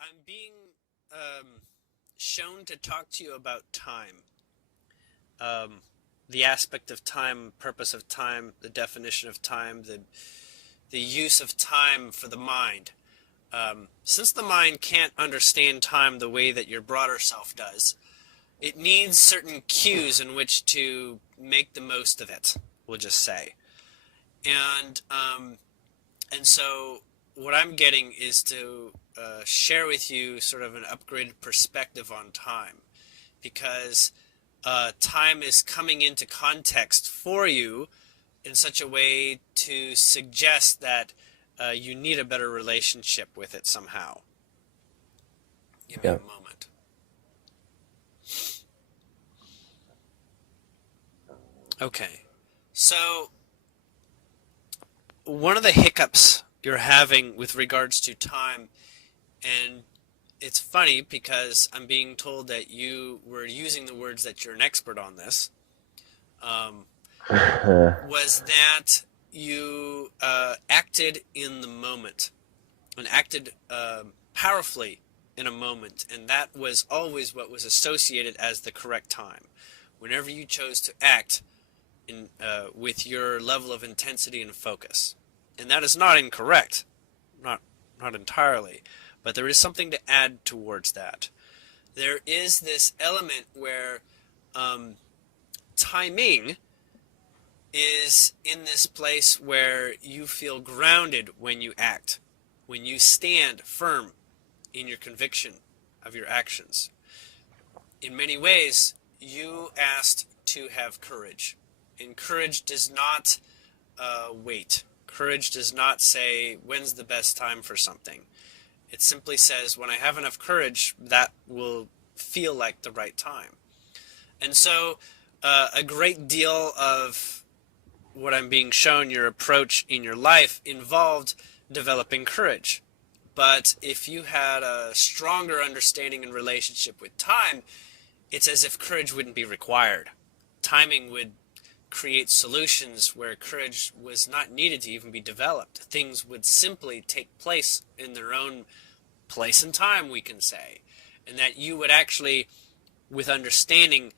I'm being shown to talk to you about time. Um, the aspect of time, purpose of time, the definition of time, the use of time for the mind. Since the mind can't understand time the way that your broader self does, it needs certain cues in which to make the most of it, we'll just say. And so what I'm getting is to share with you sort of an upgraded perspective on time, because time is coming into context for you in such a way to suggest that you need a better relationship with it somehow. Give me Yeah. a moment. Okay. So, one of the hiccups you're having with regards to time, and it's funny because I'm being told that you were using the words that you're an expert on this, um, was that you acted in the moment and acted powerfully in a moment, and that was always what was associated as the correct time. Whenever you chose to act with your level of intensity and focus, and that is not incorrect, not not entirely, but there is something to add towards that. There is this element where um, timing is in this place where you feel grounded when you act, when you stand firm in your conviction of your actions. In many ways, you asked to have courage, and courage does not wait. Courage does not say, when's the best time for something? It simply says, when I have enough courage, that will feel like the right time. And so, a great deal of what I'm being shown, your approach in your life, involved developing courage. But if you had a stronger understanding and relationship with time, it's as if courage wouldn't be required. Timing would create solutions where courage was not needed to even be developed. Things would simply take place in their own place and time, we can say. And that you would actually, with understanding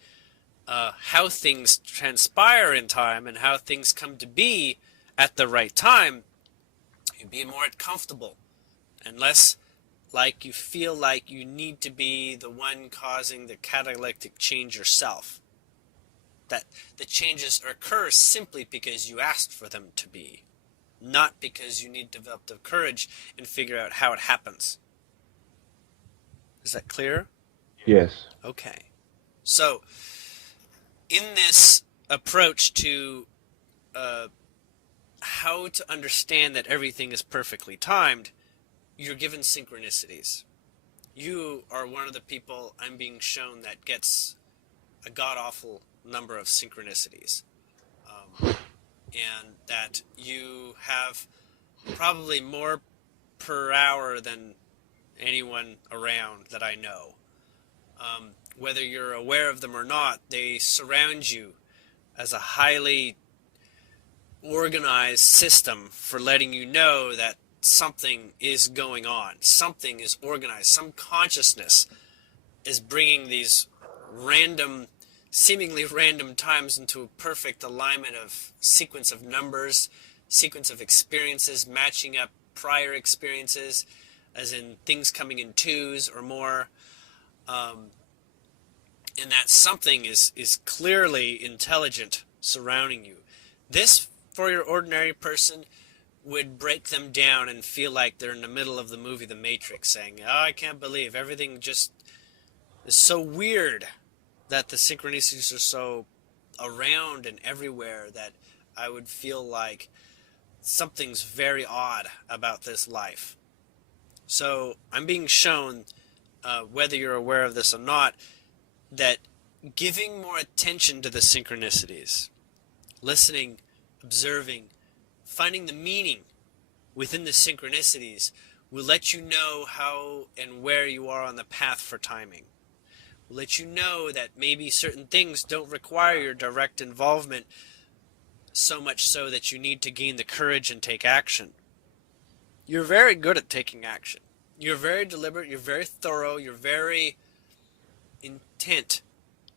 how things transpire in time and how things come to be at the right time, you'd be more comfortable and less like you feel like you need to be the one causing the catalytic change yourself. That the changes occur simply because you asked for them to be, not because you need to develop the courage and figure out how it happens. Is that clear? Yes. Okay. So, in this approach to uh, how to understand that everything is perfectly timed, you're given synchronicities. You are one of the people I'm being shown that gets a god-awful number of synchronicities. And that you have probably more per hour than anyone around that I know. Whether you're aware of them or not, they surround you as a highly organized system for letting you know that something is going on. Something is organized. Some consciousness is bringing these random, seemingly random times into a perfect alignment of sequence of numbers, sequence of experiences, matching up prior experiences, as in things coming in twos or more. And that something is clearly intelligent surrounding you. This, for your ordinary person, would break them down and feel like they're in the middle of the movie The Matrix, saying, oh, I can't believe everything just is so weird, that the synchronicities are so around and everywhere, that I would feel like something's very odd about this life. So I'm being shown, whether you're aware of this or not, that giving more attention to the synchronicities, listening, observing, finding the meaning within the synchronicities will let you know how and where you are on the path for timing. Will let you know that maybe certain things don't require your direct involvement, so much so that you need to gain the courage and take action. You're very good at taking action. You're very deliberate, you're very thorough, you're very intent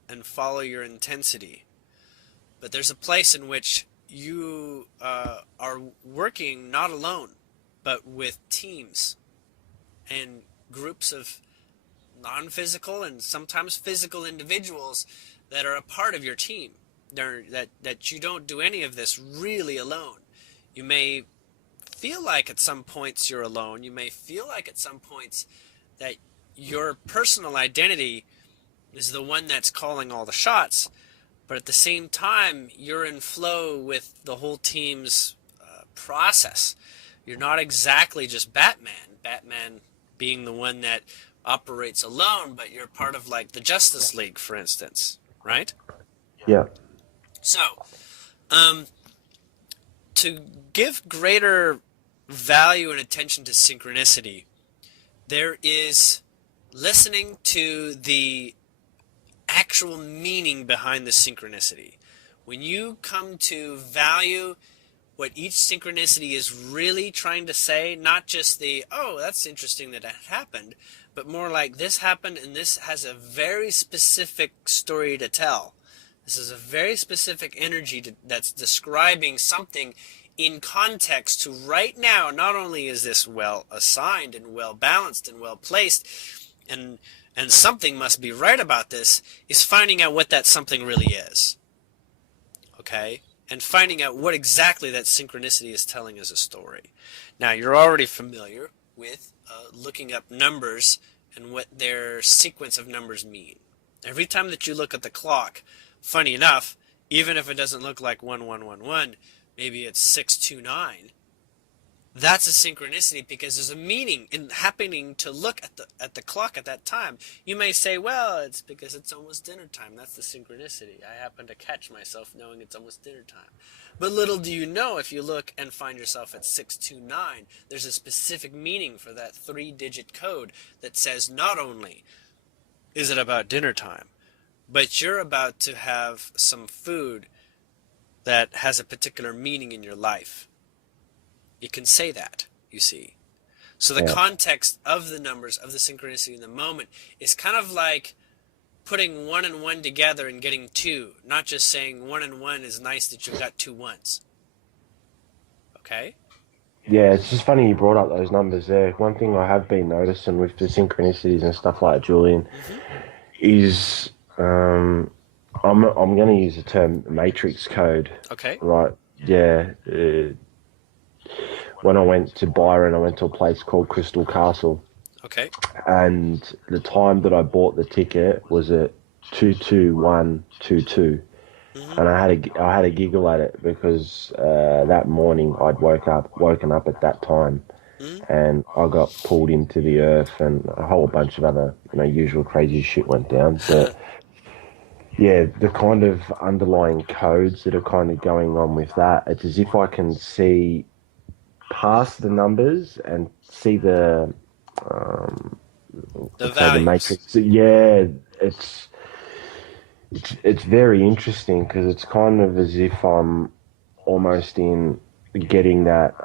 and follow your intensity. But there's a place in which you are working not alone, but with teams and groups of non-physical and sometimes physical individuals that are a part of your team. That you don't do any of this really alone. You may feel like at some points you're alone. You may feel like at some points that your personal identity is the one that's calling all the shots, but at the same time, you're in flow with the whole team's process. You're not exactly just Batman. Batman being the one that operates alone, but you're part of like the Justice League, for instance, right? Yeah. So, to give greater value and attention to synchronicity, there is listening to the actual meaning behind the synchronicity. When you come to value what each synchronicity is really trying to say, not just the, oh, that's interesting that it happened, but more like this happened and this has a very specific story to tell. This is a very specific energy that's describing something in context to right now. Not only is this well assigned and well balanced and well placed, and something must be right about this, is finding out what that something really is. Okay? And finding out what exactly that synchronicity is telling as a story. Now, you're already familiar with looking up numbers and what their sequence of numbers mean. Every time that you look at the clock, funny enough, even if it doesn't look like 1111, maybe it's 629. That's a synchronicity because there's a meaning in happening to look at the clock at that time. You may say, well, it's because it's almost dinner time. That's the synchronicity. I happen to catch myself knowing it's almost dinner time. But little do you know, if you look and find yourself at 629, there's a specific meaning for that 3-digit code that says not only is it about dinner time, but you're about to have some food that has a particular meaning in your life. You can say that, you see. So the Yeah. context of the numbers, of the synchronicity in the moment, is kind of like putting 1 and 1 together and getting 2. Not just saying 1 and 1 is nice that you've got 2 ones. Okay? Yeah, it's just funny you brought up those numbers there. One thing I have been noticing with the synchronicities and stuff like Julian Mm-hmm. is I'm going to use the term matrix code, Okay. right? Yeah. When I went to Byron, I went to a place called Crystal Castle, Okay. and the time that I bought the ticket was at 22122. Mm-hmm. And I had a giggle at it because that morning I'd woken up at that time, Mm-hmm. and I got pulled into the earth, and a whole bunch of other usual crazy shit went down. But yeah, the kind of underlying codes that are kind of going on with that, it's as if I can see past the numbers and see um, The let's say the values. matrix. Yeah, it's it's very interesting because it's kind of as if I'm almost in getting that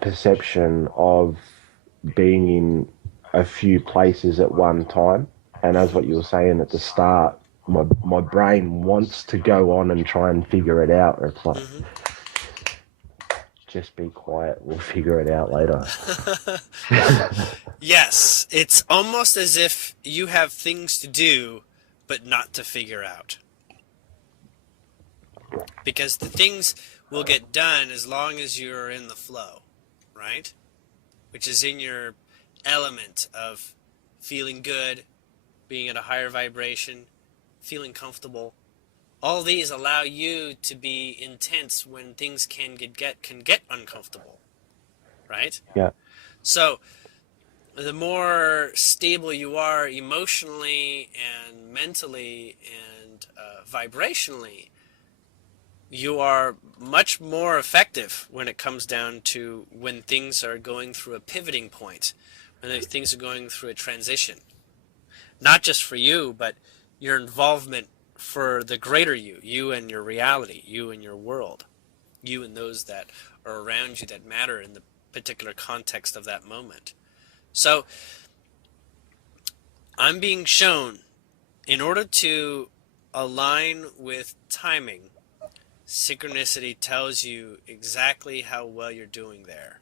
perception of being in a few places at one time. And as Mm-hmm. what you were saying at the start, my brain wants to go on and try and figure it out. It's like, Mm-hmm. just be quiet, we'll figure it out later. Yes, it's almost as if you have things to do, but not to figure out. Because the things will get done as long as you're in the flow, right? Which is in your element of feeling good, being at a higher vibration, feeling comfortable. All these allow you to be intense when things can get uncomfortable, right? Yeah, So the more stable you are emotionally and mentally and vibrationally, you are much more effective when it comes down to when things are going through a pivoting point, when things are going through a transition. Not just for you, but your involvement for the greater you, you and your reality, you and your world, you and those that are around you that matter in the particular context of that moment. So I'm being shown, in order to align with timing, synchronicity tells you exactly how well you're doing there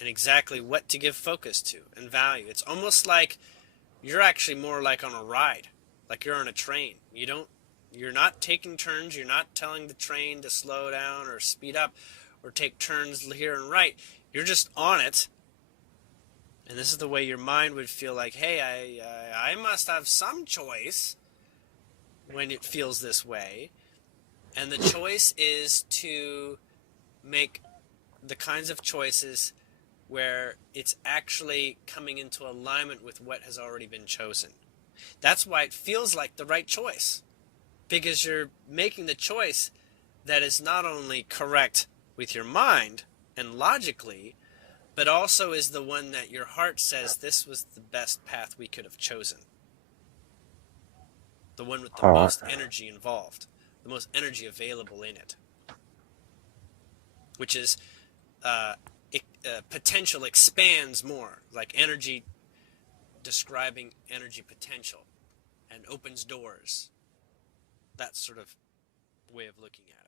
and exactly what to give focus to and value. It's almost like you're actually more like on a ride, like you're on a train. You're not taking turns, you're not telling the train to slow down or speed up or take turns here and right. You're just on it. And this is the way your mind would feel like, hey, I must have some choice when it feels this way. And the choice is to make the kinds of choices where it's actually coming into alignment with what has already been chosen. That's why it feels like the right choice, because you're making the choice that is not only correct with your mind and logically, but also is the one that your heart says this was the best path we could have chosen. The one with the All right. most energy involved, the most energy available in it, which is potential expands more, like energy describing energy potential and opens doors. That sort of way of looking at it.